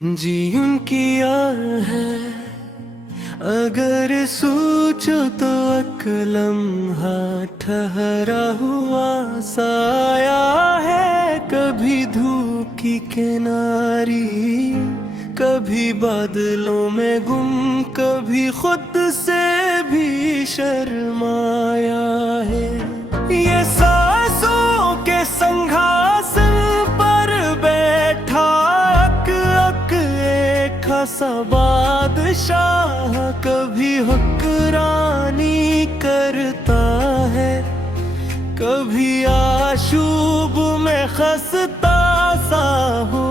जी उनकी यार है, अगर सोचो तो लम्हा ठहरा हुआ साया है। कभी धूप की किनारी, कभी बादलों में गुम, कभी खुद से भी शर्माया है। ये सांसों के संघासन पर बैठा अक अक एक खासा बादशाह, कभी हुक्रानी करता है, कभी आशूब में खस्ता सा हो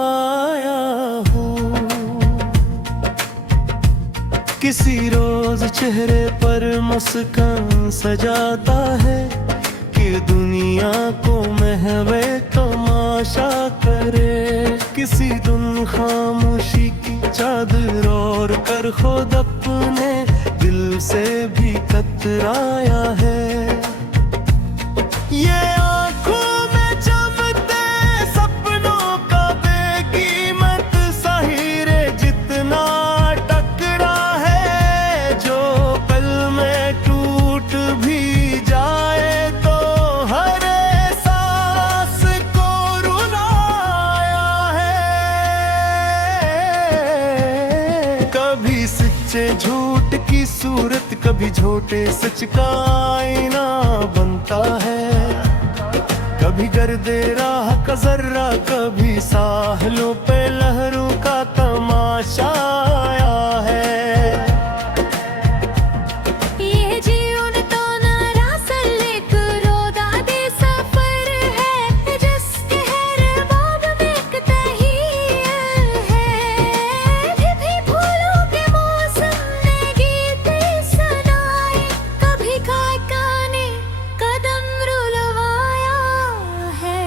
आया हो। किसी रोज चेहरे पर मुस्कान सजाता है कि दुनिया को महवे तमाशा करे। किसी दिन खामोशी की चादर ओढ़ कर खुद अपने दिल से भी कतराया है। ये आँखों में जमते सपनों का बेकीमत सहीरे जितना टकरा है, जो पल में टूट भी जाए तो हर एहसास को रुलाया है। कभी सच्चे झूठ की सूरत, कभी झूठे सच का आईना बनता है। कभी गर्दे राह का जर्रा, कभी साहलों पे लहरों का तमाशा आया है। ये जीवन तो नारासल एक रोदादे सफर है, जिसके हर बाब में एक तहीर है। भी फूलों के मौसम ने गीत सुनाए, कभी काका ने कदम रुलवाया है।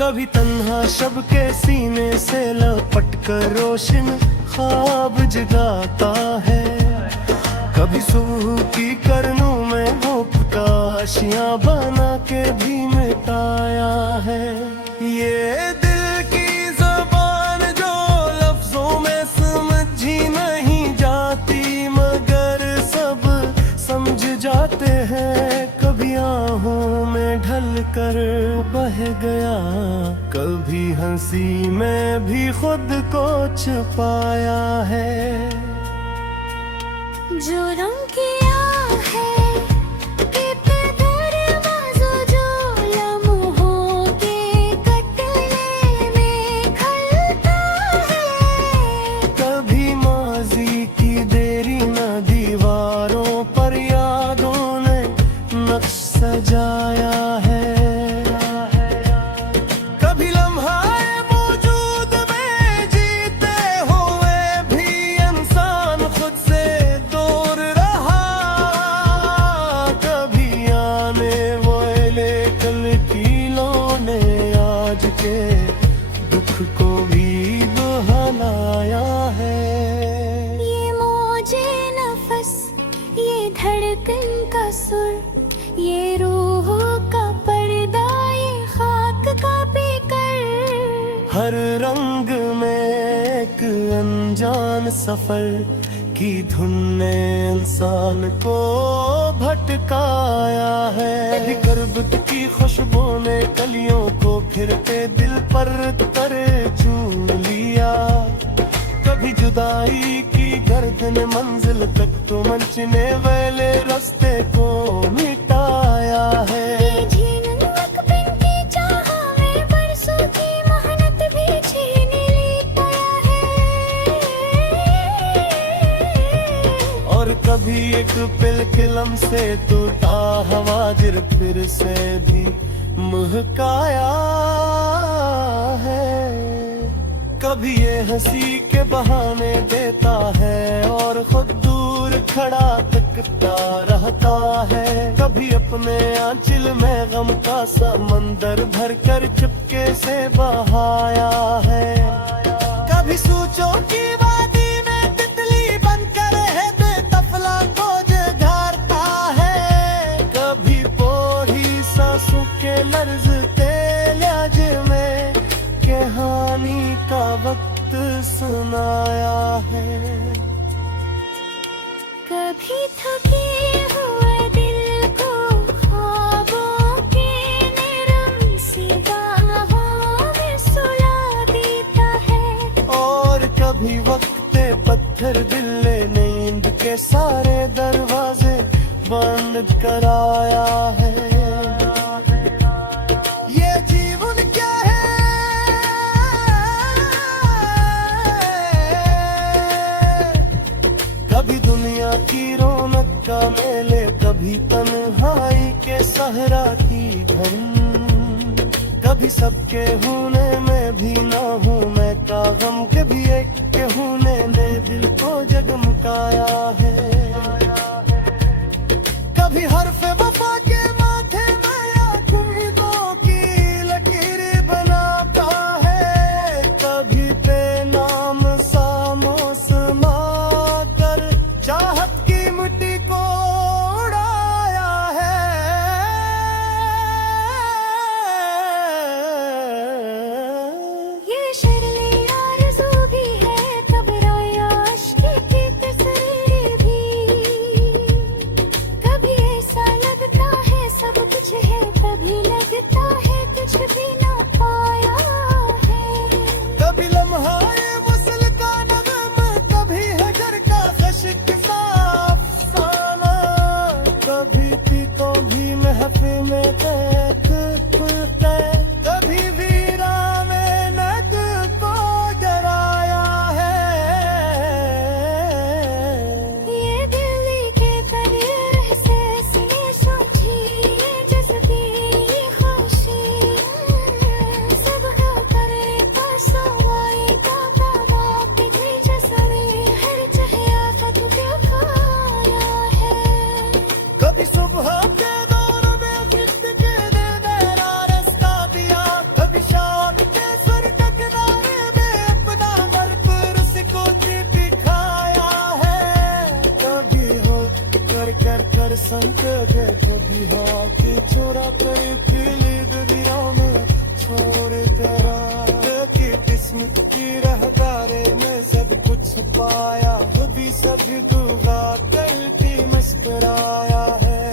कभी तन्हा शब के सीने से लपट कर रोशन ख्वाब जगाता है। कभी सुबह की करनों में होप का आशियां बना के भी मिटाया है। ये दिल की ज़बान जो लफ्जों में समझी नहीं जाती, मगर सब समझ जाते हैं। कभी आहों में ढल कर बह गया, कभी हंसी में भी खुद को छुपाया है। जो रंग किया है कितने दरवाज़ों, जो लम्हों के कटने में खलता है। कभी माजी की देरी न दीवारों पर यादों ने नक्श सजाया है। कभी लम्हाए मौजूद में जीते हुए भी इंसान खुद से दूर रहा। कभी आने वाले कल कीलों ने आज के दुख को भी बहलाया है। ये मौजे नफस, ये धड़कन का सुर, ये रूह का पर्दा, ये खाक का पीकर। हर रंग में एक अनजान सफर की धुन ने इंसान को भटकाया है। कभी करबत की खुशबू ने कलियों को फिर के दिल पर तरे चूम लिया। कभी जुदाई की गर्दन मंजिल तक तो मंचने वाले रास्ते को मिटाया है। झीन वक्फिन की चाह में बरसों की मेहनत भी छीन लिया है। और कभी एक पिल किलम से टूटा हवाजिर फिर से भी महकाया है। कभी ये हंसी के बहाने देता है और खुद दूर खड़ा तकता रहता है। कभी अपने आंचल में गम का समंदर भर कर चुपके से बहाया है। कभी सोचो की वादी में तितली बनकर है बेतफला को जगाता है। कभी पोढ़ी सांसों के फिर दिल ने नींद के सारे दरवाजे बंद कराया है। ये जीवन क्या है, कभी दुनिया की रौनक का मेले, कभी तन्हाई के सहरा की धन, कभी सबके होने में भी ना हूँ मैं का गम, कभी एक के होने ने दिल को जगमगाया है। कभी हर्फ वफा के माथे में उम्मीदों की लकीर बनाता है, कभी बेनाम सामोसमा कर चाहत की मिट्टी को उड़ाया है। ये शर्ले आरज़ू भी है, घबराया अश्क की तस्वीर भी, कभी ऐसा लगता है सब कुछ है, कभी लगता है कुछ भी ना पाया है। कभी लम्हा मुसल का नगम, कभी हजर का खश्क सा अफसाना, कभी पीतों भी महफिल में कभी वीरा में नग को जराया है। ये दिल के करीर से सुने सोची, ये जज्बी ये ख्वाहिशी, सब का करे पासवाई का बाबा तुझे जैसे हर चाहे आफत क्या खाया है। कभी सुबह के दौर में फिर के देरा रास्ता दिया, कभी शाम के सर टकराए में अपना मर पर उसको जी दिखाया है। कभी हो कर संग गए, कभी हाथ छोड़ा कर खिली दुनिया में छोड़ करा की किस्मत की रहदारे में सब कुछ पाया, खुद ही सब दुआ करती मुस्कुराया है।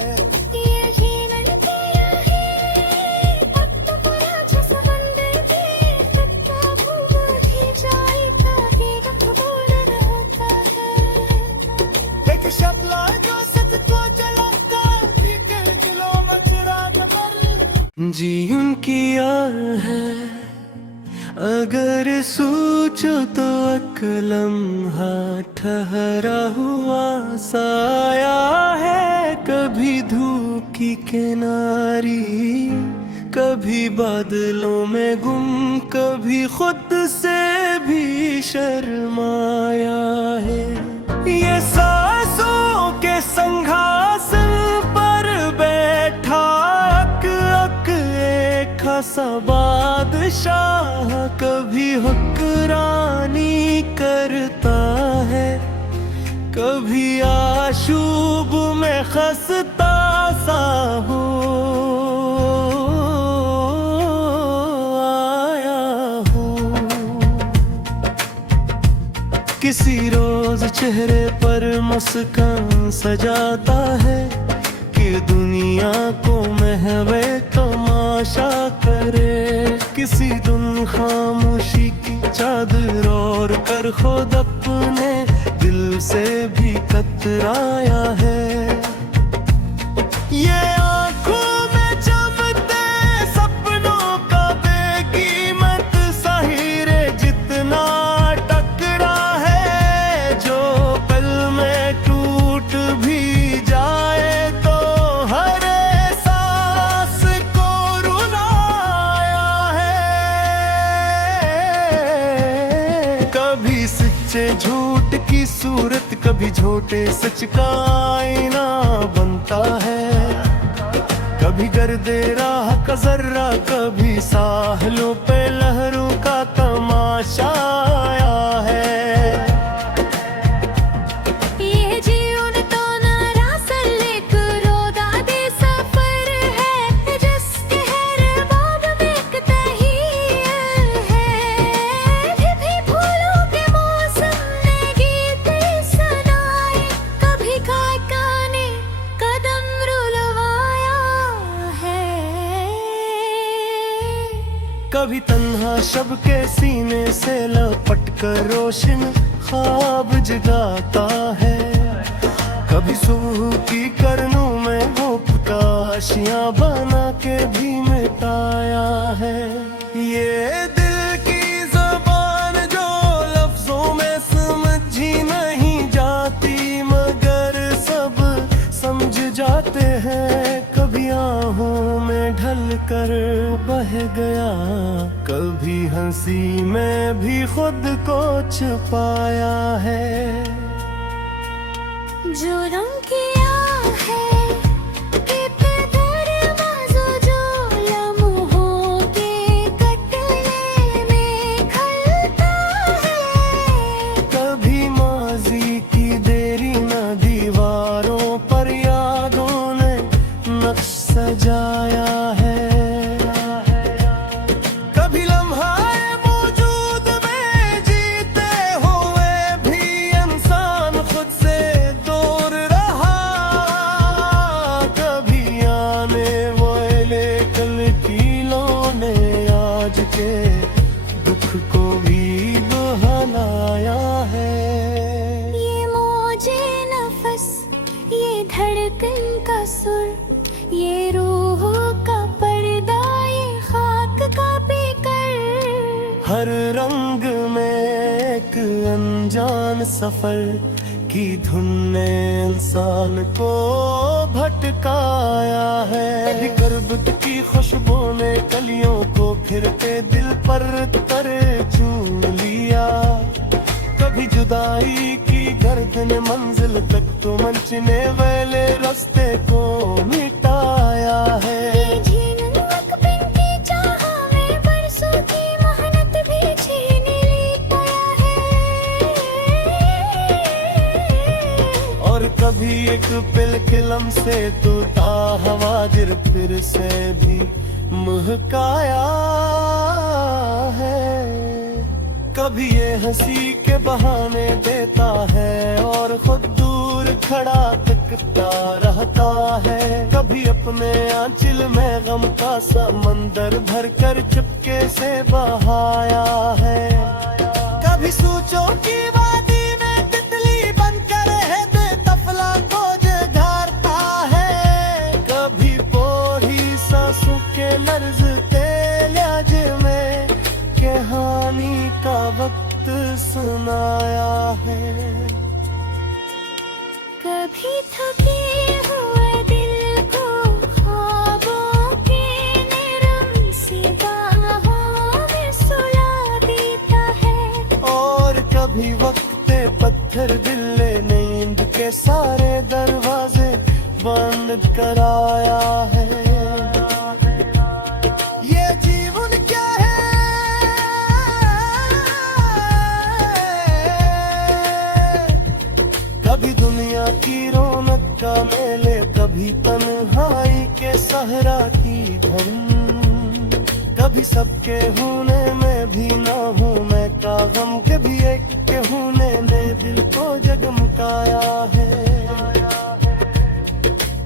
ये जीवन तेरा है, अब तो पूरा जसवंदे भी, तब तो भूल भी जाए कभी वक्त बोल रहता है। एक शब्द जो सच को जलाता, ठीक दिलों में चिराग पर जी उनकी यार है। अगर सोचो तो एक लम्हा ठहरा हुआ साया है, कभी धूप की किनारी, कभी बादलों में गुम, कभी खुद से भी शर्माया है। ये सांसों के संघासन पर बैठा अक अक एक खासा बादशाह, कभी हुक्रानी करता है, कभी आशूब में खस्ता सा हो आया हूँ। किसी रोज चेहरे पर मुस्कान सजाता है कि दुनिया को महवे तमाशा करे, किसी दिन खामोशी की चादर ओढ़ कर खुद अपने दिल से भी कतराया है। ये आंखों में जमते सपनों का बेकीमत सहीरे जितना टकरा है, जो पल में टूट भी जाए तो हर सांस को रुलाया है। कभी सच्चे झूठ की सूरत, कभी झूठे सच का आईना बनता है, कभी गर्दे राह का जर्रा, कभी साहलों पे लहरों का तमाशा आया है। ये जीवन तो नारासल एक रोदा दे सफर है, जिसके हर बाब में एक तहीर है। भी फूलों के मौसम ने गीत सुनाए, कभी काने कदम रुलवाया है। कभी तन्हा शब के सीने से लपट कर रोशन ख्वाब जगाता है। कभी सुबह की करनों में वो प्रकाशियां बना के भी मिटाया है। ये दिल की ज़बान जो लफ्जों में समझी नहीं जाती, मगर सब समझ जाते हैं। कभी आहों में ढल कर बह गया, कभी हंसी में भी खुद को छुपाया है। जो रंग किया है कि दरवाज़ों जो लम्हों के कटने में खलता है। कभी माजी की देरी न दीवारों पर यादों ने नक्श सजाया है। कभी लम्हाए मौजूद में जीते हुए भी इंसान खुद से दूर रहा। कभी आने वाले कल कीलों ने आज के दुख को भी बहलाया है। ये मौजे नफस, ये धड़कन का सुर, ये रूह का पर्दा, ये खाक का पीकर। हर रंग में एक अनजान सफर की धुन ने इंसान को भटकाया है। करबत की खुशबू ने कलियों को फिर के दिल पर तरे चूम लिया। कभी जुदाई की गर्दन मंजिल तक तो मंचने वाले रास्ते को मिटाया है। ये झील नमक बिन की चाह में बरसों की मेहनत भी छीन ली पड़ा है। और कभी एक पिलकिलम से टूटा हवाजिर फिर से भी महकाया है। कभी ये हंसी के बहाने देता है और खुद दूर खड़ा तकता रहता है। कभी अपने आंचल में गम का समंदर भर कर चुपके से बहाया है। कभी सोचो की वादी में तितली बनकर है बेतफला को जगाता है। कभी पोही सांसों के लर्ज़ते ल्याज में कहानी का वक्त सुनाया है। कभी थके हुए दिल को ख्वाबों के नरम सी बाहों में सुला देता है। और कभी वक्त पे पत्थर दिल ने नींद के सारे दरवाजे बंद कराया है। ये जीवन क्या है, कभी दुनिया की रौनक का मेले, कभी तन्हाई के सहरा की धुन। कभी सबके होने में भी ना हूँ मैं का गम, कभी एक के होने ने दिल को जगमगाया है।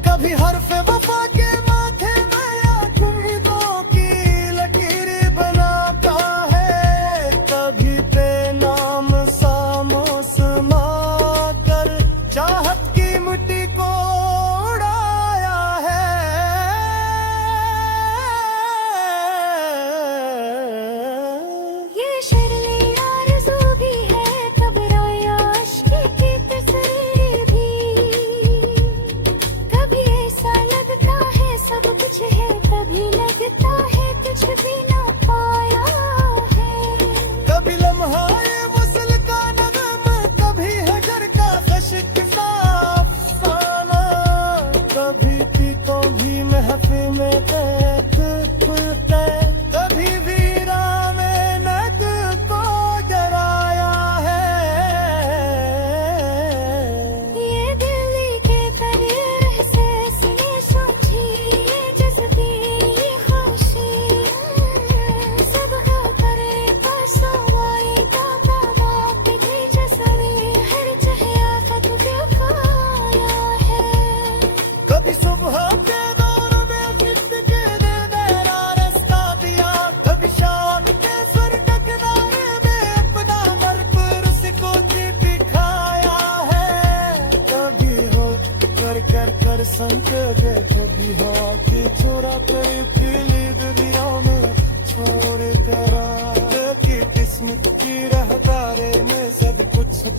कभी हर्फ वफा के माथे में उम्मीदों की लकीर बनाता है। कभी बेनाम सा मौसम आकर चाहत की मिट्टी को उड़ाया है। ये शर्ले आरज़ू भी है, कब रोया अश्क की तस्वीर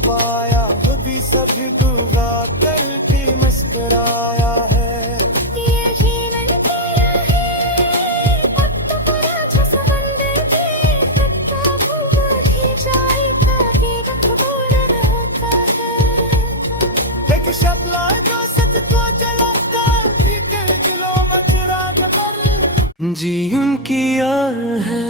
पाया, खुद ही सब डूबा करके मुस्कुराया है। ये जीवन तेरा है, अब तो पूरा जसवंदे थे, तब तो भूल ही जाएगा कि वक्त बोल होता है। एक शब्द जो सच को जलाता, ठीक है दिलों में चिराग पर जी उनकी यार है।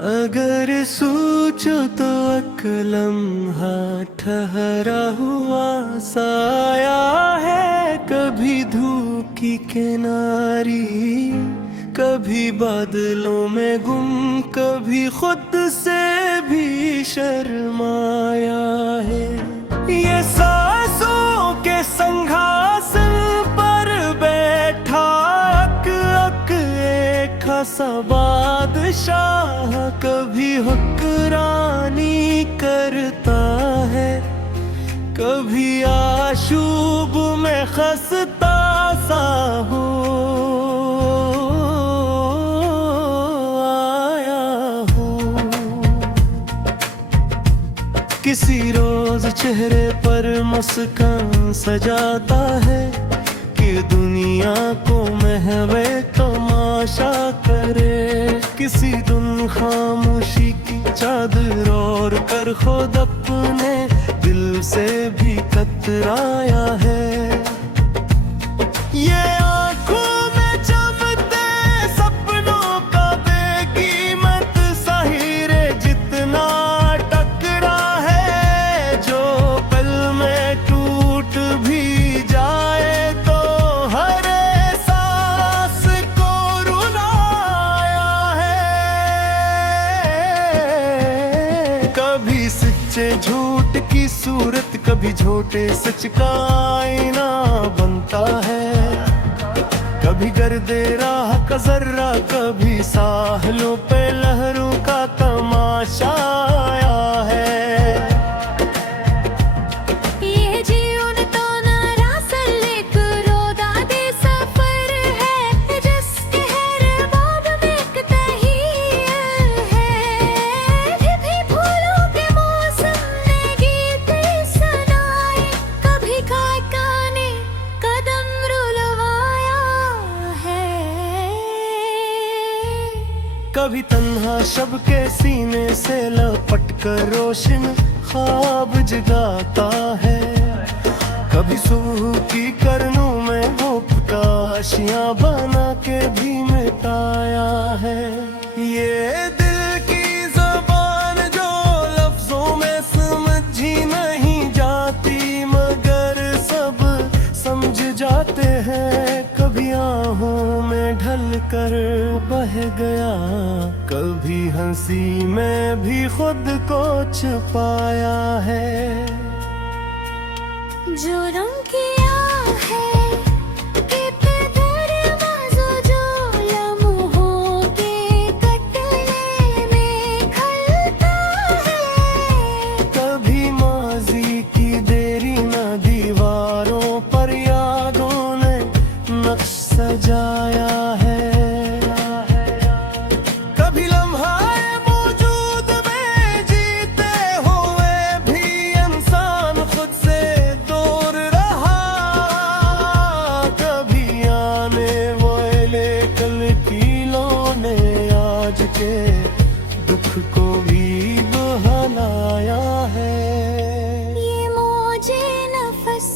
अगर सोचो तो एक लम्हा ठहरा हुआ साया है, कभी धूप की किनारी, कभी बादलों में गुम, कभी खुद से भी शर्माया है। ये सांसों के संघासन पर बैठा अक अक एक खासा बादशाह, कभी हुक्रानी करता है, कभी आशूब में खस्ता सा हो आया हूँ। किसी रोज चेहरे पर मुस्कान सजाता है कि दुनिया को महवे तमाशा करे। किसी दिन खामोशी की चादर ओढ़ कर खुद अपने दिल से भी कतराया है। ये आंखों में जमते सपनों का बेकीमत सहीरे जितना टकरा है, जो पल में टूट भी जाए तो हर सांस को रुलाया है। कभी सच्चे झूठ की सूरत, कभी झूठे सच का आईना बनता है, कभी गर्दे राह का जर्रा, कभी साहलों पे लहरों का तमाशा आया है। ये जीवन तो नारासल एक रोदा दे सफर है, जिसके हर बाब में एक तहीर है। भी फूलों के मौसम ने गीत सुनाए, कभी खाका ने कदम रुलवाया है। कभी तन्हा शब के सीने से लपट कर रोशन ख्वाब जगाता है, कभी सुबह की करनों में वो प्रकाशियां बना के भी मिटाया है। ये दिल की ज़बान जो लफ्जों में समझी नहीं जाती, मगर सब समझ जाते हैं। कभी आहों में ढल कर बह गया, कभी हंसी में भी खुद को छुपाया है। जो रंग किया है कि दरवाज़ो जो लम्हों के कटने में खलता है, कभी माजी की देरी न दीवारों पर यादों ने नक्श सजाया है। कभी लम्हाए मौजूद में जीते हुए भी इंसान खुद से दूर रहा, कभी आने वाले कल कीलों ने आज के दुख को भी बहलाया है। ये मौजे नफस,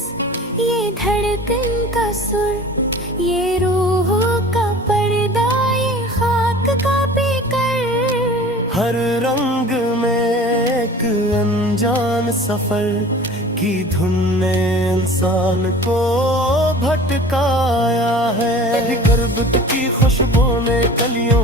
ये धड़कन का सुर, ये रूह का पर्दा, ये खाक का बेकर, हर रंग में एक अनजान सफर की धुन ने इंसान को भटकाया है। करबत की खुशबू ने कलियों